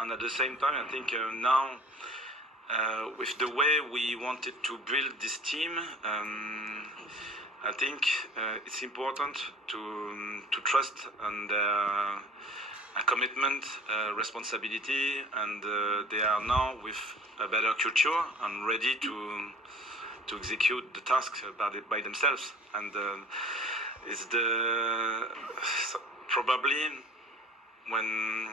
and at the same time, I think now, with the way we wanted to build this team, I think it's important to trust and a commitment, responsibility, and they are now with a better culture and ready to execute the tasks by themselves. And it's probably when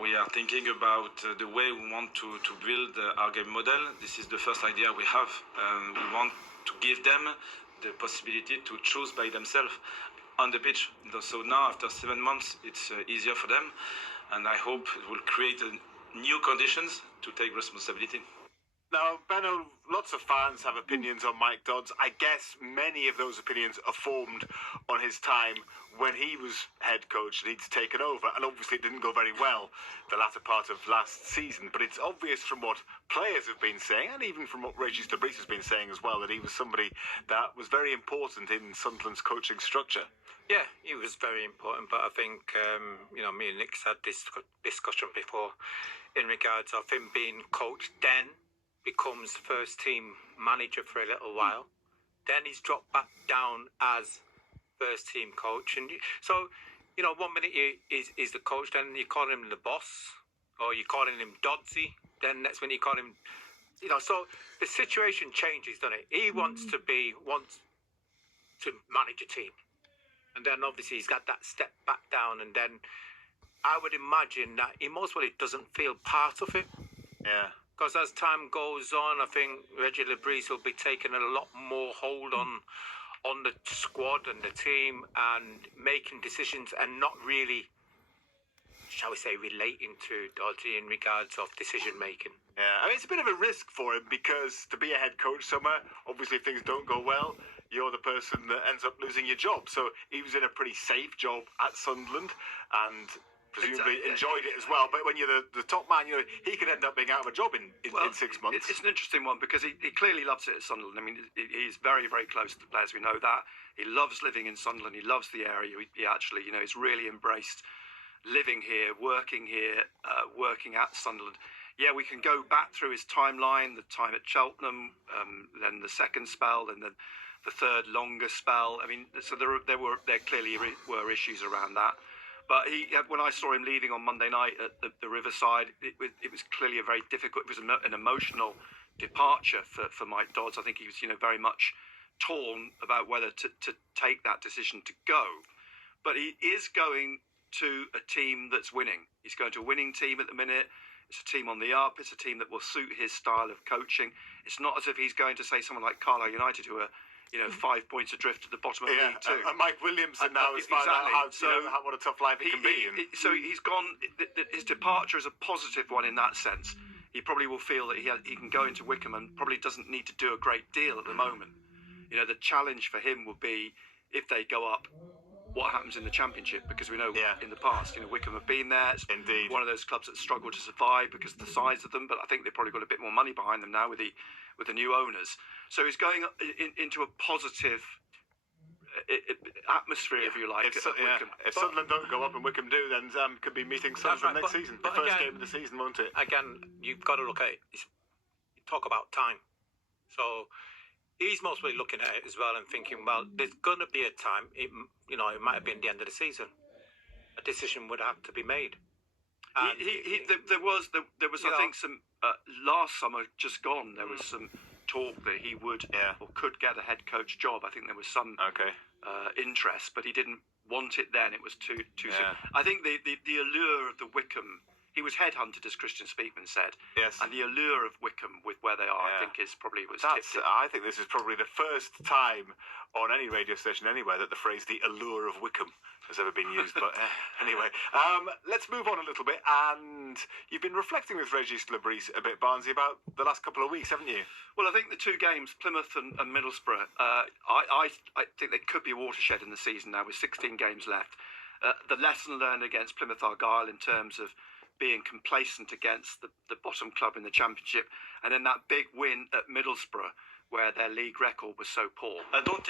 we are thinking about the way we want to build our game model, this is the first idea we have. We want to give them the possibility to choose by themselves on the pitch. So now, after 7 months, it's easier for them, and I hope it will create new conditions to take responsibility. Now, Benno, lots of fans have opinions on Mike Dodds. I guess many of those opinions are formed on his time when he was head coach and he'd taken over. And obviously it didn't go very well the latter part of last season. But it's obvious from what players have been saying, and even from what Régis Lebris has been saying as well, that he was somebody that was very important in Sunderland's coaching structure. Yeah, he was very important. But I think, me and Nick's had this discussion before in regards of him being coach, then becomes first team manager for a little while, then he's dropped back down as first team coach, and so 1 minute he's the coach, then you call him the boss, or you're calling him Dodsy, then next minute you call him, so the situation changes, doesn't it? He wants to manage a team, and then obviously he's got that step back down, and then I would imagine that he most probably doesn't feel part of it. Yeah. Because as time goes on, I think Régis Lebris will be taking a lot more hold on the squad and the team and making decisions and not really, shall we say, relating to Dodgy in regards of decision making. Yeah, I mean, it's a bit of a risk for him because to be a head coach somewhere, obviously if things don't go well, you're the person that ends up losing your job. So he was in a pretty safe job at Sunderland and presumably enjoyed it as well, but when you're the top man, he could end up being out of a job in 6 months. It's an interesting one because he clearly loves it at Sunderland. I mean, he's very, very close to the players. We know that. He loves living in Sunderland. He loves the area. He actually, he's really embraced living here, working at Sunderland. Yeah, we can go back through his timeline, the time at Cheltenham, then the second spell, then the third longer spell. I mean, so there clearly were issues around that. But when I saw him leaving on Monday night at the Riverside, it was clearly a very difficult. It was an emotional departure for Mike Dodds. I think he was, very much torn about whether to take that decision to go. But he is going to a team that's winning. He's going to a winning team at the minute. It's a team on the up. It's a team that will suit his style of coaching. It's not as if he's going to say someone like Carlisle United, who are 5 points adrift at the bottom of League Two. And Mike Williamson now has found out what a tough life it can be. So he's gone. His departure is a positive one in that sense. He probably will feel that he can go into Wycombe and probably doesn't need to do a great deal at the moment. The challenge for him will be if they go up, what happens in the Championship, because we know in the past, Wycombe have been there. It's Indeed one of those clubs that struggle to survive because of the size of them, but I think they've probably got a bit more money behind them now with the new owners. So he's going into a positive atmosphere, if you like, at Wycombe. If Sunderland don't go up and Wycombe do, then could be meeting Sunderland next season. The first game of the season, won't it? Again, you've got to look at it. You talk about time. So he's mostly looking at it as well and thinking, well, there's going to be a time, it might have been the end of the season. A decision would have to be made. There was I think some last summer just gone. There was some talk that he would or could get a head coach job. I think there was some interest, but he didn't want it then. It was too soon. I think the allure of the Wycombe. He was headhunted, as Christian Speakman said. Yes. And the allure of Wycombe with where they are, I think, is probably tipped in. I think this is probably the first time on any radio station anywhere that the phrase "the allure of Wycombe" has ever been used. But anyway, let's move on a little bit. And you've been reflecting with Régis Lebris a bit, Barnsley, about the last couple of weeks, haven't you? Well, I think the two games, Plymouth and Middlesbrough, I think they could be a watershed in the season now with 16 games left. The lesson learned against Plymouth Argyle in terms of being complacent against the bottom club in the Championship, and then that big win at Middlesbrough where their league record was so poor. I don't